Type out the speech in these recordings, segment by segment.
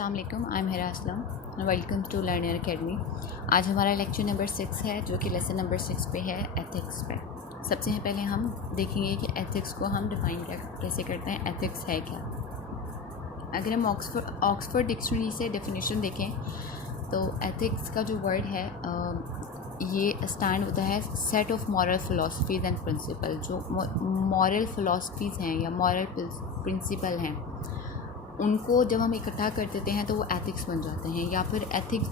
अस्सलाम वालेकुम, I am Hira Aslam, welcome to Learner Academy. आज हमारा लेक्चर नंबर 6 है, जो कि लेसन नंबर 6 पे है, एथिक्स पे। सबसे पहले हम देखेंगे कि एथिक्स को हम डिफ़ाइन कैसे करते हैं, एथिक्स है क्या। अगर हम ऑक्सफोर्ड डिक्शनरी से डेफिनेशन देखें तो एथिक्स का जो वर्ड है ये स्टैंड होता है set of moral philosophies and principle. जो मॉरल फ़िलासफ़ीज़ हैं या मॉरल प्रिंसिपल हैं, उनको जब हम इकट्ठा कर देते हैं तो वो एथिक्स बन जाते हैं। या फिर एथिक्स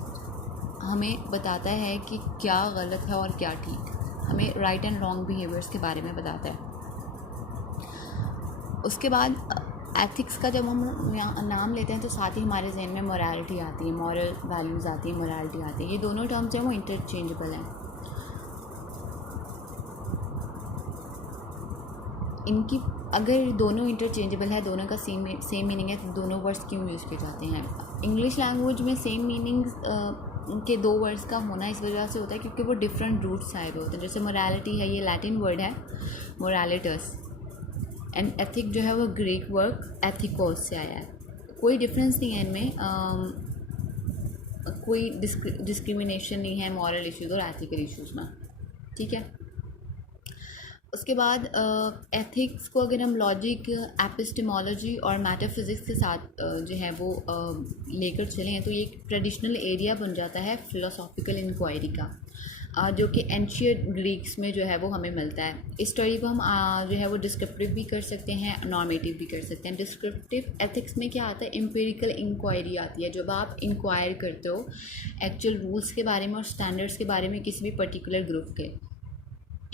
हमें बताता है कि क्या गलत है और क्या ठीक, हमें राइट एंड रॉन्ग बिहेवियर्स के बारे में बताता है। उसके बाद एथिक्स का जब हम नाम लेते हैं तो साथ ही हमारे जहन में मोरालिटी आती है, मॉरल वैल्यूज़ आती है, मोरालिटी आती है। ये दोनों टर्म्स हैं वो इंटरचेंजेबल हैं। इनकी अगर दोनों इंटरचेंजेबल है, दोनों का सेम मीनिंग है, तो दोनों वर्ड्स क्यों यूज़ किए जाते हैं। इंग्लिश लैंग्वेज में सेम मीनिंग्स के दो वर्ड्स का होना इस वजह से होता है क्योंकि वो डिफरेंट रूट्स आए हुए होते हैं। जैसे मोरालिटी है, ये लैटिन वर्ड है मोरालिटस, एंड एथिक जो है वो ग्रीक वर्ड एथिकोस से आया है। कोई डिफरेंस नहीं है इनमें, कोई डिस्क्रिमिनेशन नहीं है मॉरल इश्यूज़ और एथिकल इश्यूज़ में, ठीक है। उसके बाद एथिक्स को अगर हम लॉजिक, एपिस्टेमोलॉजी और मेटाफिज़िक्स के साथ जो है वो लेकर चलें तो ये एक ट्रेडिशनल एरिया बन जाता है फ़िलोसॉफिकल इंक्वायरी का, जो कि एंशियंट ग्रीक्स में जो है वो हमें मिलता है। इस स्टडी को हम जो है वो डिस्क्रिप्टिव भी कर सकते हैं, नॉर्मेटिव भी कर सकते हैं। डिस्क्रिप्टिव एथिक्स में क्या आता है, एम्पिरिकल इंक्वायरी आती है। जब आप इंक्वायर करते हो एक्चुअल रूल्स के बारे में और स्टैंडर्ड्स के बारे में किसी भी पर्टिकुलर ग्रुप के,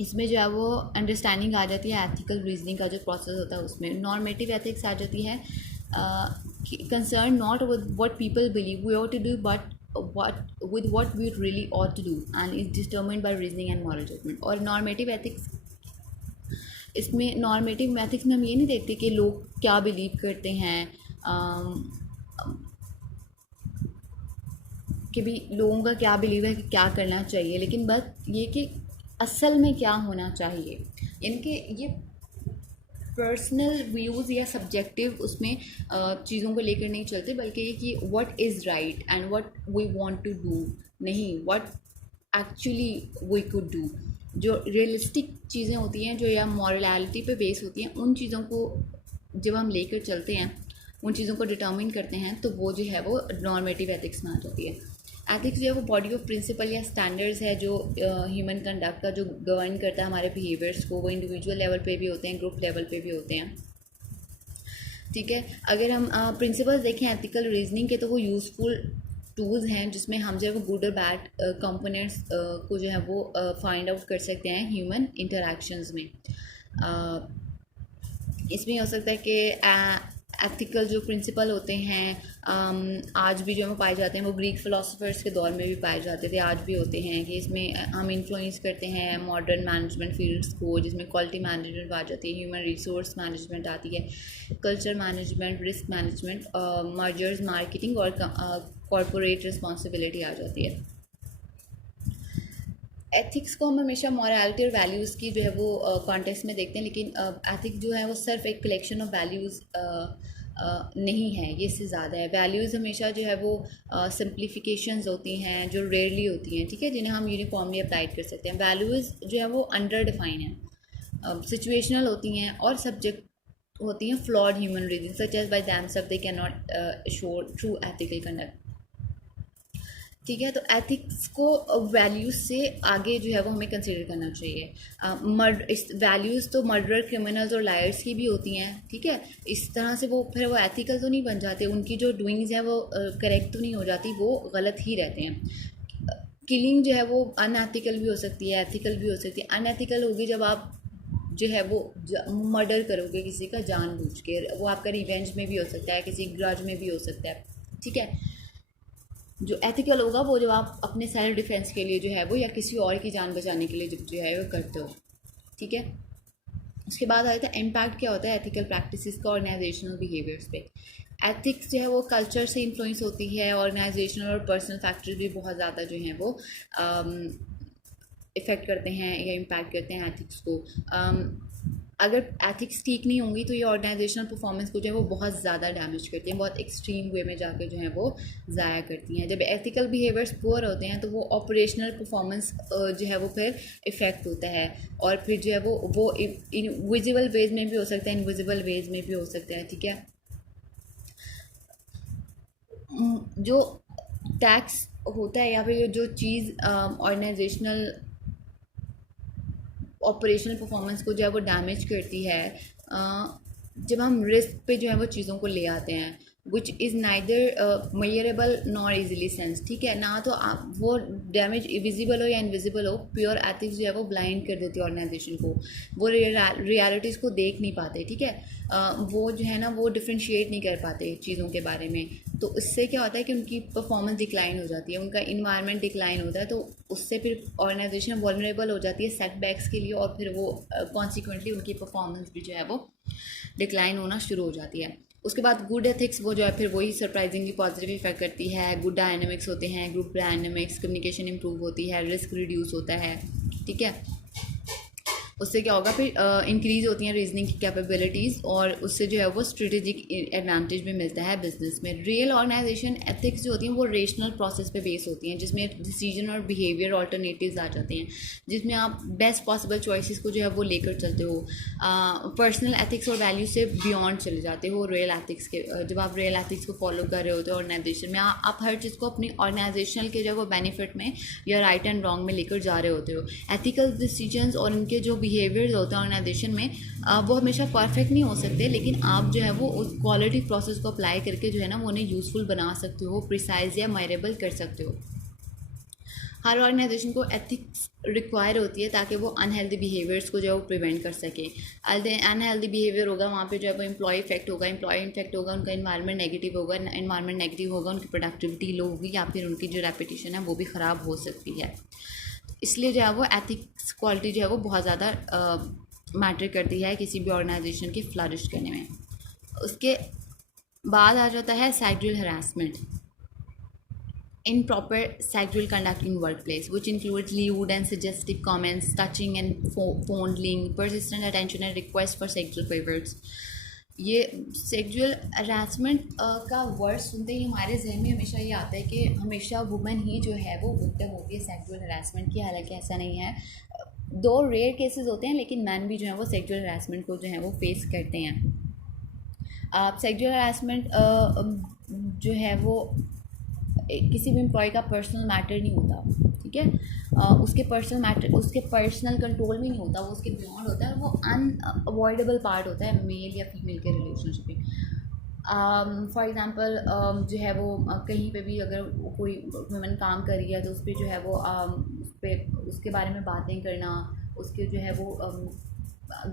इसमें जो है वो अंडरस्टैंडिंग आ जाती है, एथिकल रीजनिंग का जो प्रोसेस होता है उसमें। नॉर्मेटिव एथिक्स आ जाती है concern not with what people believe we ought to do but what we really ought to do and is determined by reasoning and moral judgment। और नॉर्मेटिव एथिक्स, इसमें नॉर्मेटिव एथिक्स में हम ये नहीं देखते कि लोग क्या बिलीव करते हैं, कि भी लोगों का क्या बिलीव है कि क्या करना चाहिए, लेकिन बस ये कि असल में क्या होना चाहिए। इनके ये पर्सनल व्यूज़ या सब्जेक्टिव उसमें चीज़ों को लेकर नहीं चलते, बल्कि ये कि what is right and what we want to do, नहीं what actually we could do. जो रियलिस्टिक चीज़ें होती हैं, जो या मॉरलिटी पे बेस होती हैं, उन चीज़ों को जब हम लेकर चलते हैं, उन चीज़ों को डिटर्मिन करते हैं, तो वो जो है वो नॉर्मेटिव एथिक्स में आ जाती है। एथिक्स जो है वो बॉडी ऑफ प्रिंसिपल या स्टैंडर्ड्स है जो ह्यूमन कंडक्ट का जो गवर्न करता है हमारे बिहेवियर्स को। वो इंडिविजुअल लेवल पे भी होते हैं, ग्रुप लेवल पे भी होते हैं, ठीक है। अगर हम प्रिंसिपल्स देखें एथिकल रीजनिंग के, तो वो यूज़फुल टूल्स हैं जिसमें हम जो है वो गुड और बैड कंपोनेंट्स को जो है वो फाइंड आउट कर सकते हैं ह्यूमन इंटरैक्शंस में। इसमें हो सकता है कि एथिकल जो प्रिंसिपल होते हैं आज भी जो हमें पाए जाते हैं वो ग्रीक फ़िलासफ़र्स के दौर में भी पाए जाते थे, आज भी होते हैं। कि इसमें हम इन्फ्लुएंस करते हैं मॉडर्न मैनेजमेंट फील्ड्स को, जिसमें क्वालिटी मैनेजमेंट आ जाती है, ह्यूमन रिसोर्स मैनेजमेंट आती है, culture management, risk management, mergers, marketing और कॉरपोरेट रिस्पॉन्सिबिलिटी आ जाती है। एथिक्स को हम हमेशा मॉरलिटी और वैल्यूज़ की जो है वो कॉन्टेक्स्ट में देखते हैं, लेकिन एथिक्स जो है वो सिर्फ एक कलेक्शन ऑफ वैल्यूज़ नहीं है, ये इससे ज़्यादा है। वैल्यूज़ हमेशा जो है वो सिंप्लीफिकेशंस होती हैं जो रेयरली होती हैं, ठीक है, जिन्हें हम यूनिफॉर्मली अप्लाई कर सकते हैं। वैल्यूज़ जो है वो अंडर डिफाइन है, सिचुएशनल होती हैं और सब्जेक्ट होती हैं flawed human reason such as by themselves they can not show true ethical conduct, ठीक है। तो एथिक्स को वैल्यूज़ से आगे जो है वो हमें कंसिडर करना चाहिए। इस वैल्यूज़ तो मर्डर, क्रिमिनल्स और लायर्स की भी होती हैं, ठीक है। इस तरह से वो फिर वो एथिकल तो नहीं बन जाते, उनकी जो डूइंग्स हैं वो करेक्ट तो नहीं हो जाती, वो गलत ही रहते हैं। किलिंग जो है वो अनएथिकल भी हो सकती है, एथिकल भी हो सकती है। अनएथिकल होगी जब आप जो है वो मर्डर करोगे किसी का जानबूझ के, वो आपका रिवेंज में भी हो सकता है, किसी ग्रज में भी हो सकता है, ठीक है। जो एथिकल होगा वो जब आप अपने सेल्फ डिफेंस के लिए जो है वो या किसी और की जान बचाने के लिए जब जो है वो करते हो, ठीक है। उसके बाद आता है इम्पैक्ट क्या होता है एथिकल प्रैक्टिसेस का ऑर्गेनाइजेशनल बिहेवियर्स पे। एथिक्स जो है वो कल्चर से इन्फ्लुएंस होती है, ऑर्गेनाइजेशनल और पर्सनल फैक्टर्स भी बहुत ज़्यादा जो हैं वो इफ़ेक्ट करते हैं या इम्पैक्ट करते हैं एथिक्स को। अगर एथिक्स ठीक नहीं होंगी तो ये ऑर्गेनाइजेशनल परफॉर्मेंस को जो है वो बहुत ज़्यादा डैमेज करती हैं, बहुत एक्सट्रीम वे में जाकर जो है वो ज़ाया करती हैं। जब एथिकल बिहेवियर्स पुअर होते हैं तो वो ऑपरेशनल परफॉर्मेंस जो है वो फिर इफ़ेक्ट होता है, और फिर जो है वो विजिबल वेज में भी हो सकता है, इनविजिबल वेज में भी हो सकता है। ठीक है, जो टैक्स होता है या फिर जो चीज़ ऑर्गेनाइजेशनल ऑपरेशनल परफॉर्मेंस को जो है वो डैमेज करती है, जब हम रिस्क पे जो है वो चीज़ों को ले आते हैं, which is neither measurable nor easily sense. ठीक है ना, तो आप वो डैमेज विजिबल हो या इनविजिबल हो, प्योर एथिक्स जो है वो ब्लाइंड कर देती है ऑर्गेनाइजेशन को, वो रियलिटीज़ को देख नहीं पाते। ठीक है, वो जो है ना वो डिफ्रेंशिएट नहीं कर पाते चीज़ों के बारे में, तो इससे क्या होता है कि उनकी परफॉर्मेंस डिक्लाइन हो जाती है, उनका इन्वायरमेंट डिक्लाइन होता है, तो उससे फिर ऑर्गेनाइजेशन वल्नरेबल हो जाती है सेटबैक्स के लिए, और फिर वो कॉन्सिक्वेंटली उनकी परफॉर्मेंस भी जो है वो डिक्लाइन होना शुरू हो जाती है। उसके बाद गुड एथिक्स वो जो है फिर वही सरप्राइजिंगली पॉजिटिव इफेक्ट करती है। गुड डायनेमिक्स होते हैं, ग्रुप डायनेमिक्स, कम्युनिकेशन इंप्रूव होती है, रिस्क रिड्यूस होता है। ठीक है, उससे क्या होगा फिर इंक्रीज़ होती हैं रीजनिंग की कैपेबिलिटीज़, और उससे जो है वो स्ट्रेटेजिक एडवांटेज भी मिलता है बिजनेस में। रियल ऑर्गेनाइजेशन एथिक्स जो होती हैं वो रेशनल प्रोसेस पे बेस होती हैं, जिसमें डिसीजन और बिहेवियर ऑल्टरनेटिव्स आ जाते हैं, जिसमें आप बेस्ट पॉसिबल चॉइसेस को जो है वो लेकर चलते हो, पर्सनल एथिक्स और वैल्यू से बियॉन्ड चले जाते हो रियल एथिक्स के। जब आप रियल एथिक्स को फॉलो कर रहे होते हो ऑर्गेनाइजेशन में, आप हर चीज़ को अपनी ऑर्गेनाइजेशनल के जो है वो बेनिफिट में या राइट एंड रॉन्ग में लेकर जा रहे होते हो। एथिकल डिसीजंस और उनके जो बिहेवियर्स होते हैं ऑर्गेनाइजेशन में, वो हमेशा परफेक्ट नहीं हो सकते, लेकिन आप जो है वो उस क्वालिटी प्रोसेस को अप्लाई करके जो है ना वो उन्हें यूज़फुल बना सकते हो, प्रिसाइज या मेजरेबल कर सकते हो। हर ऑर्गेनाइजेशन को एथिक्स रिक्वायर होती है ताकि वो अनहेल्दी बिहेवियर्स को जो है वो प्रिवेंट कर सके। अनहेल्दी बिहेवियर होगा वहाँ पे जो है वो एम्प्लॉय इफेक्ट होगा, एम्प्लॉय इफेक्ट होगा, उनका इन्वायरमेंट नेगेटिव होगा, इन्वायरमेंट नेगेटिव होगा, उनकी प्रोडक्टिविटी लो होगी, या फिर उनकी जो रेपुटेशन है वो भी ख़राब हो सकती है। इसलिए जो है वो एथिक्स क्वालिटी जो है वो बहुत ज़्यादा मैटर करती है किसी भी ऑर्गेनाइजेशन के फ्लरिश करने में। उसके बाद आ जाता है sexual harassment, improper sexual conduct in workplace, which includes lewd and suggestive comments, touching and fondling, persistent attention and request for sexual favors। ये सेक्सुअल हरासमेंट का वर्ड सुनते ही हमारे जहन में हमेशा ये आता है कि हमेशा वुमेन ही जो है वो विक्टिम होती है सेक्सुअल हरासमेंट की, हालांकि ऐसा नहीं है। दो रेयर केसेस होते हैं, लेकिन मैन भी जो है वो सेक्सुअल हरासमेंट को जो है वो फेस करते हैं। सेक्सुअल हरासमेंट जो है वो किसी भी एम्प्लॉय का पर्सनल मैटर नहीं होता। ठीक है, उसके पर्सनल मैटर, उसके पर्सनल कंट्रोल में नहीं होता, वो उसके बियॉन्ड होता है, वो अनअवॉइडेबल पार्ट होता है मेल या फीमेल के रिलेशनशिप में। फॉर एग्ज़ाम्पल जो है वो कहीं पे भी अगर कोई वुमेन काम कर रही है तो उस पर जो है वो उस पर उसके बारे में बातें करना, उसके जो है वो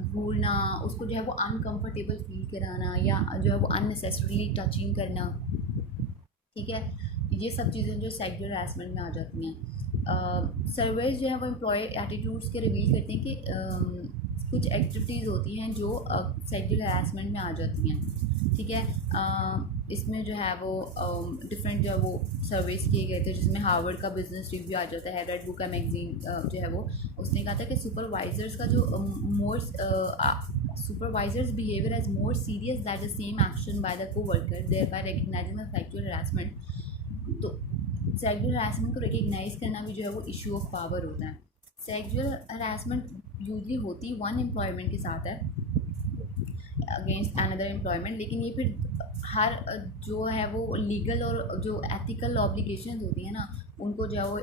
घूरना, उसको जो है वो अनकम्फर्टेबल फील कराना, या जो है वो अननेसेसरीली टचिंग करना। ठीक है, ये सब चीज़ें जो सेक्सुअल हरासमेंट में आ जाती हैं। सर्वेज जो है वो एम्प्लॉय एटीट्यूड्स के रिवील करते हैं कि कुछ एक्टिविटीज़ होती हैं जो सेक्सुअल हरासमेंट में आ जाती हैं। ठीक है, इसमें जो है वो डिफरेंट जो है वो सर्वेस किए गए थे, जिसमें हार्वर्ड का बिजनेस रिव्यू आ जाता है, रेड बुक का मैगजीन जो है वो उसने कहा था कि सुपरवाइजर्स का जो supervisor's behavior as more serious than the same action by the co-worker, thereby recognizing the sexual harassment। तो सेक्सुअल हरासमेंट को रिकग्नाइज करना भी जो है वो इशू ऑफ पावर होता है। सेक्सुअल हरासमेंट यूजली होती वन एम्प्लॉयमेंट के साथ है अगेंस्ट अनदर एम्प्लॉयमेंट, लेकिन ये फिर हर जो है वो लीगल और जो एथिकल ऑब्लिगेशंस होती हैं ना उनको जो है वो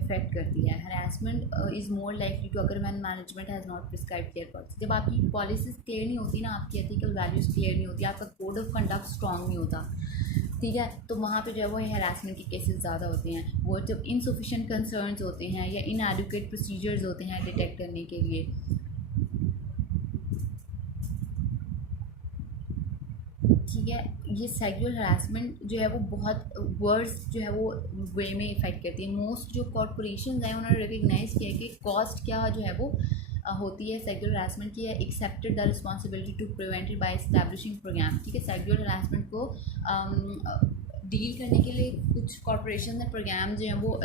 इफेक्ट करती है। Harassment is more likely to अगर man management has not prescribe clear policy. जब आपकी पॉलिसीज क्लियर नहीं होती ना, आपकी एथिकल वैल्यूज़ क्लियर नहीं होती, आपका कोड ऑफ कंडक्ट स्ट्रॉन्ग नहीं होता, ठीक है, तो वहाँ पे जो है वो हरासमेंट के केसेस ज़्यादा होते हैं। वो जब इनसफिशेंट कंसर्न्स होते हैं या इनएडुकेट प्रोसीजर्स होते हैं डिटेक्ट करने के लिए। ठीक है, ये सेक्सुअल हरासमेंट जो है वो बहुत वर्ड्स जो है वो वे में इफ़ेक्ट करती है। मोस्ट जो कॉर्पोरेशन हैं उन्होंने रिकग्नाइज़ किया है कि कॉस्ट क्या जो है वो होती है सेक्सुअल हरासमेंट की, है accepted the responsibility to prevent it by establishing program. ठीक है, सेक्सुअल हरासमेंट को डील करने के लिए कुछ कॉर्पोरेशन ने प्रोग्राम जो हैं वो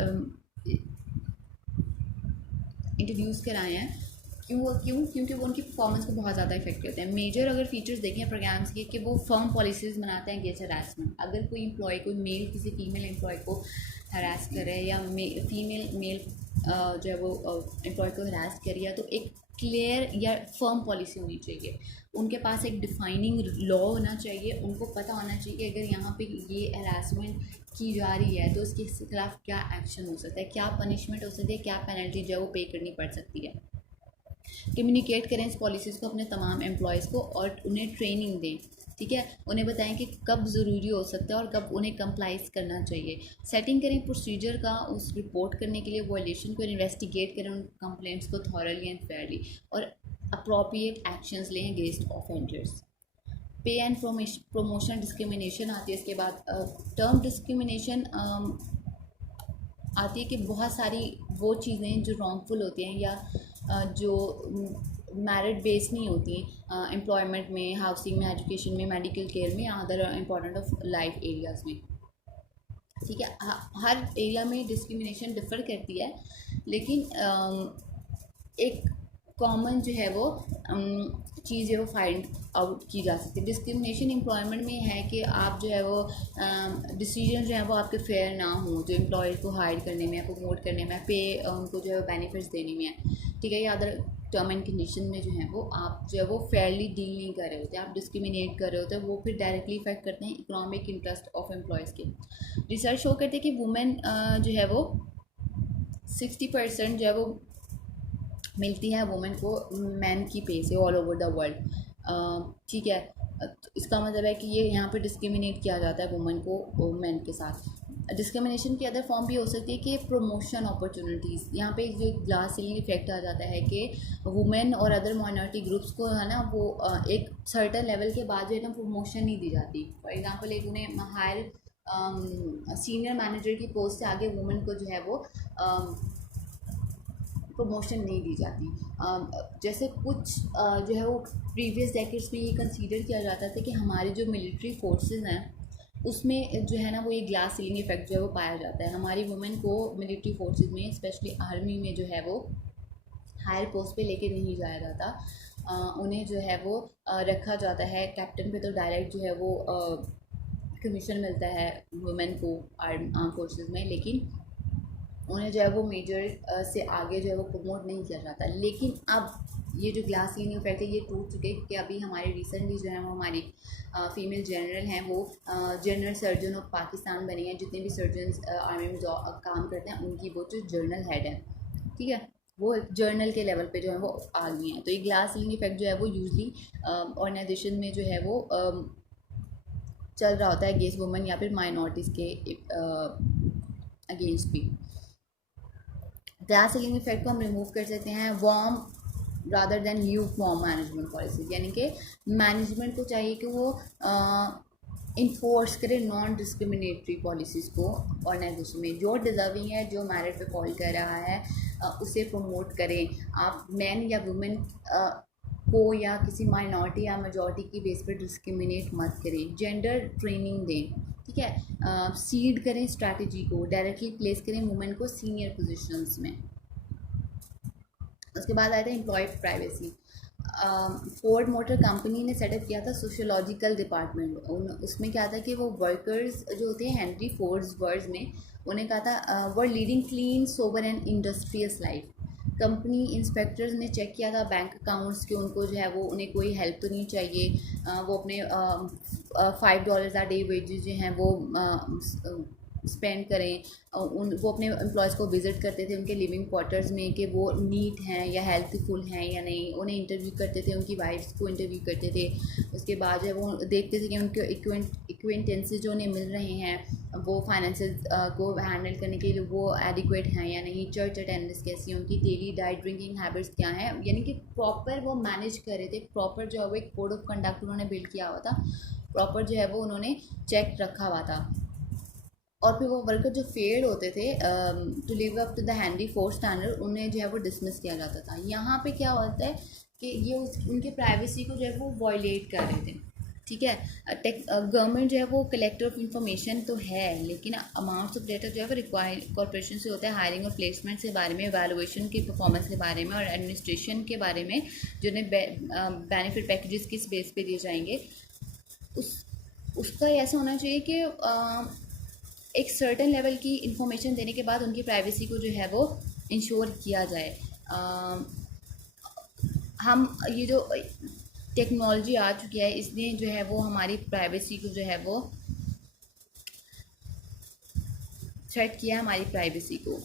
इंट्रोड्यूस कराए हैं, क्योंकि वो उनकी परफॉर्मेंस को बहुत ज़्यादा इफेक्ट करते हैं। मेजर अगर फीचर्स देखें प्रोग्राम्स के कि वो फर्म पॉलिसीज़ बनाते हैं अगेंस्ट हरासमेंट। अगर कोई एम्प्लॉय, कोई मेल किसी फीमेल एम्प्लॉय को हरास कर रहा है या फीमेल मेल जो है वो एम्प्लॉय को हरास कर रही है, तो एक क्लियर या फर्म पॉलिसी होनी चाहिए। उनके पास एक डिफाइनिंग लॉ होना चाहिए। उनको पता होना चाहिए कि अगर यहाँ पे ये हरासमेंट की जा रही है तो उसके खिलाफ क्या एक्शन हो सकता है, क्या पनिशमेंट हो सकती है, क्या पेनल्टी जो है वो पे करनी पड़ सकती है। कम्युनिकेट करें इस पॉलिसीज़ को अपने तमाम एम्प्लॉयज़ को और उन्हें ट्रेनिंग दें। ठीक है, उन्हें बताएं कि कब ज़रूरी हो सकता है और कब उन्हें कंप्लाइज करना चाहिए। सेटिंग करें प्रोसीजर का उस रिपोर्ट करने के लिए, वायलेशन को इन्वेस्टिगेट करें, उन कंप्लेंट्स को थॉरली एंड फेयरली, और अप्रोप्रिएट एक्शंस लें अगेंस्ट ऑफेंडर्स। पे एंड प्रमोशन डिस्क्रिमिनेशन आती है इसके बाद। टर्म डिस्क्रिमिनेशन आती है कि बहुत सारी वो चीज़ें जो रॉन्गफुल होती हैं या जो मेरिट बेस नहीं होती एम्प्लॉयमेंट में, हाउसिंग में, एजुकेशन में, मेडिकल केयर में, other important of life areas में। ठीक है, हर एरिया में डिस्क्रिमिनेशन डिफ़र करती है, लेकिन एक कॉमन जो है वो चीज़ है वो फाइंड आउट की जा सकती है। डिस्क्रिमिनेशन एम्प्लॉयमेंट में है कि आप जो है वो डिसीजन जो है वो आपके फेयर ना हो, जो एम्प्लॉय को हायर करने में, प्रमोट करने में, पे उनको जो है बेनिफिट्स देने में है। ठीक है, या अदर टर्म एंड कंडीशन में जो है वो आप जो है वो फेयरली डील नहीं कर रहे होते, आप डिस्क्रिमिनेट कर रहे होते, वो फिर डायरेक्टली इफेक्ट करते हैं इकोनॉमिक इंटरेस्ट ऑफ एम्प्लॉयज़ के। रिसर्च शो करते हैं कि वुमेन जो है वो 60% जो है वो मिलती है वुमेन को मैन की पे से ऑल ओवर द वर्ल्ड। ठीक है, तो इसका मतलब है कि ये यहाँ पे डिस्क्रिमिनेट किया जाता है वुमेन को मैन के साथ। डिस्क्रिमिनेशन की अदर फॉर्म भी हो सकती है कि प्रमोशन अपॉर्चुनिटीज़, यहाँ पे जो ग्लास सीलिंग इफेक्ट आ जाता है कि वुमेन और अदर माइनॉरिटी ग्रुप्स को है ना वो एक सर्टन लेवल के बाद जो है ना प्रमोशन नहीं दी जाती। फॉर एग्जांपल एक उन्हें हायर सीनियर मैनेजर की पोस्ट से आगे वुमेन को जो है वो प्रमोशन नहीं दी जाती। जैसे कुछ जो है वो प्रीवियस डेकेड्स में ये कंसीडर किया जाता था कि हमारे जो मिलिट्री फोर्सेस हैं उसमें जो है ना वो ये ग्लास सीलिंग इफेक्ट जो है वो पाया जाता है। हमारी वुमेन को मिलिट्री फोर्सेस में, स्पेशली आर्मी में जो है वो हायर पोस्ट पे लेके नहीं जाया जाता। उन्हें जो है वो रखा जाता है कैप्टन पे, तो डायरेक्ट जो है वो कमीशन मिलता है वुमेन को आर्म फोर्सेस में, लेकिन उन्हें जो है वो मेजर से आगे जो है वो प्रमोट नहीं किया जाता। लेकिन अब ये जो ग्लास सीलिंग इफेक्ट है ये टूट चुके हैं, क्योंकि अभी हमारे रिसेंटली जो है वो हमारी फीमेल जनरल हैं वो जनरल सर्जन ऑफ पाकिस्तान बनी हैं। जितने भी सर्जन आर्मी में काम करते हैं उनकी वो जो जर्नल हेड है, ठीक है, वो जर्नल के लेवल पे जो है वो आ गई हैं। तो ये ग्लास सीलिंग इफेक्ट जो है वो यूजली ऑर्गेनाइजेशन में जो है वो चल रहा होता है अगेंस्ट वुमेन या फिर माइनॉरिटीज़ के अगेंस्ट भी। ग्लास सीलिंग इफेक्ट को हम रिमूव कर सकते हैं warm rather than Luke warm management policies, यानी कि मैनेजमेंट को चाहिए कि वो इन्फोर्स करे नॉन डिस्क्रिमिनेटरी पॉलिसीज़ को ऑर्गेनाइजेशन में। जो डिज़र्विंग है, जो मेरिट पे कॉल कर रहा है उसे प्रमोट करें। आप मैन या वुमेन को या किसी माइनॉरिटी या मेजॉरिटी की बेस पर डिस्क्रिमिनेट मत करें। जेंडर ट्रेनिंग दें, ठीक है, सीड करें स्ट्रैटेजी को, डायरेक्टली प्लेस करें वुमेन को सीनियर पोजीशंस में। उसके बाद आया था employ privacy. Ford motor company ने सेटअप किया था सोशियोलॉजिकल डिपार्टमेंट। उसमें क्या था कि वो वर्कर्स जो होते हैं हेनरी फोर्ड्स वर्ड्स में उन्हें कहा था were leading clean sober and industrious life. Company inspectors ने चेक किया था बैंक अकाउंट्स के, उनको जो है वो उन्हें कोई हेल्प तो नहीं चाहिए। वो अपने $5 आ डे वेजेस जो हैं वो स्पेंड करें। वो अपने एम्प्लॉयज़ को विज़िट करते थे उनके लिविंग क्वार्टर्स में कि वो नीट हैं या हेल्थफुल हैं या नहीं। उन्हें इंटरव्यू करते थे, उनकी वाइफ्स को इंटरव्यू करते थे। उसके बाद जो है वो देखते थे कि उनके इक्वेंटेंसेस जो उन्हें मिल रहे हैं वो फाइनेंसेस को हैंडल करने के लिए वो एडिक्वेट हैं या नहीं। चर्च अटेंडेंस कैसी है, उनकी डेली डाइट ड्रिंकिंग हैबिट्स क्या हैं, यानी कि प्रॉपर वो मैनेज कर रहे थे। प्रॉपर जो है वो एक कोड ऑफ कंडक्ट उन्होंने बिल्ड किया हुआ था, प्रॉपर जो है वो उन्होंने चेक रखा हुआ था। और फिर वो वर्कर जो फेल्ड होते थे to live up to the handy force standard, उन्हें जो है वो डिसमिस किया जाता था। यहाँ पे क्या होता है कि ये उनके प्राइवेसी को जो है वो वायलेट कर रहे थे। ठीक है। गवर्नमेंट जो है वो कलेक्टर ऑफ इंफॉर्मेशन तो है, लेकिन अमाउंट्स ऑफ डेटा जो है वो रिक्वायर कॉर्पोरेशन से होता है हायरिंग और प्लेसमेंट के बारे में, वैल्यूएशन की परफॉर्मेंस के बारे में और एडमिनिस्ट्रेशन के बारे में, जो उन्हें बेनिफिट पैकेजेस किस बेस पे दिए जाएंगे। उस उसका ऐसा होना चाहिए कि एक सर्टेन लेवल की इंफॉर्मेशन देने के बाद उनकी प्राइवेसी को जो है वो इंश्योर किया जाए। हम ये जो टेक्नोलॉजी आ चुकी है इसने जो है वो हमारी प्राइवेसी को जो है वो थ्रेट किया है, हमारी प्राइवेसी को।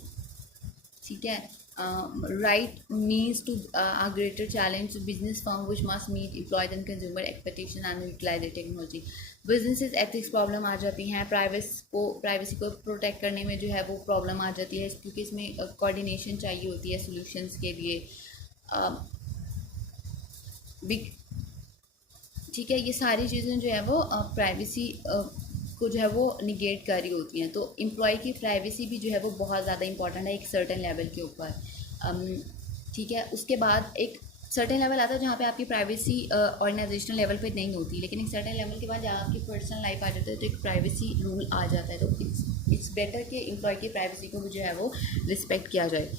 ठीक है। Right means to a greater challenge to business firm which must meet employees and consumer expectation and utilize the technology। Businesses ethics problem आ जाती हैं, प्राइवेसी को प्रोटेक्ट करने में जो है वो प्रॉब्लम आ जाती है, क्योंकि इसमें कोऑर्डिनेशन चाहिए होती है सॉल्यूशंस के लिए। ठीक है, ये सारी चीज़ें जो है वो प्राइवेसी को जो है वो निगेट कर रही होती हैं। तो एम्प्लॉय की प्राइवेसी भी जो है वो बहुत ज़्यादा इंपॉर्टेंट है एक सर्टेन लेवल के ऊपर। ठीक है। उसके बाद एक सर्टेन लेवल आता है जहाँ पे आपकी प्राइवेसी ऑर्गेनाइजेशनल लेवल पे नहीं होती, लेकिन एक सर्टेन लेवल के बाद जहाँ आपकी पर्सनल लाइफ आ जाती है तो एक प्राइवेसी रूल आ जाता है। तो इट्स बेटर कि एम्प्लॉय की प्राइवेसी को भी जो है वो रिस्पेक्ट किया जाए।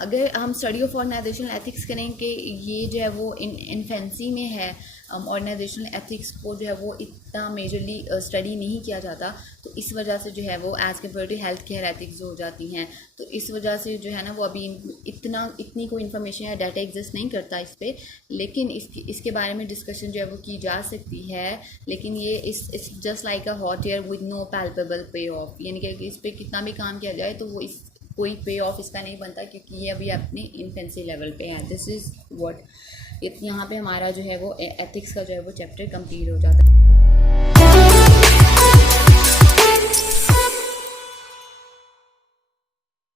अगर हम स्टडी ऑफ ऑर्गेनाइजेशनल एथिक्स करें कि ये जो है वो इन्फेंसी में है, ऑर्गेनाइजेशनल एथिक्स को जो है वो इतना मेजरली स्टडी नहीं किया जाता, तो इस वजह से जो है वो as compare to health care ethics हो जाती हैं। तो इस वजह से जो है ना वो अभी इतनी कोई इन्फॉर्मेशन या डाटा एग्जिस्ट नहीं करता इस पर, लेकिन इसके बारे में डिस्कशन जो है वो की जा सकती है। लेकिन ये इस just like a hot air with no palpable pay off, यानी कि इस पर कितना भी काम किया जाए तो वो इस कोई पे ऑफ इसका नहीं बनता, क्योंकि ये अभी अपनी इन्फेंसी लेवल पे है। दिस इज़ व्हाट यहाँ पे हमारा जो है वो एथिक्स का जो है वो चैप्टर कंप्लीट हो जाता है।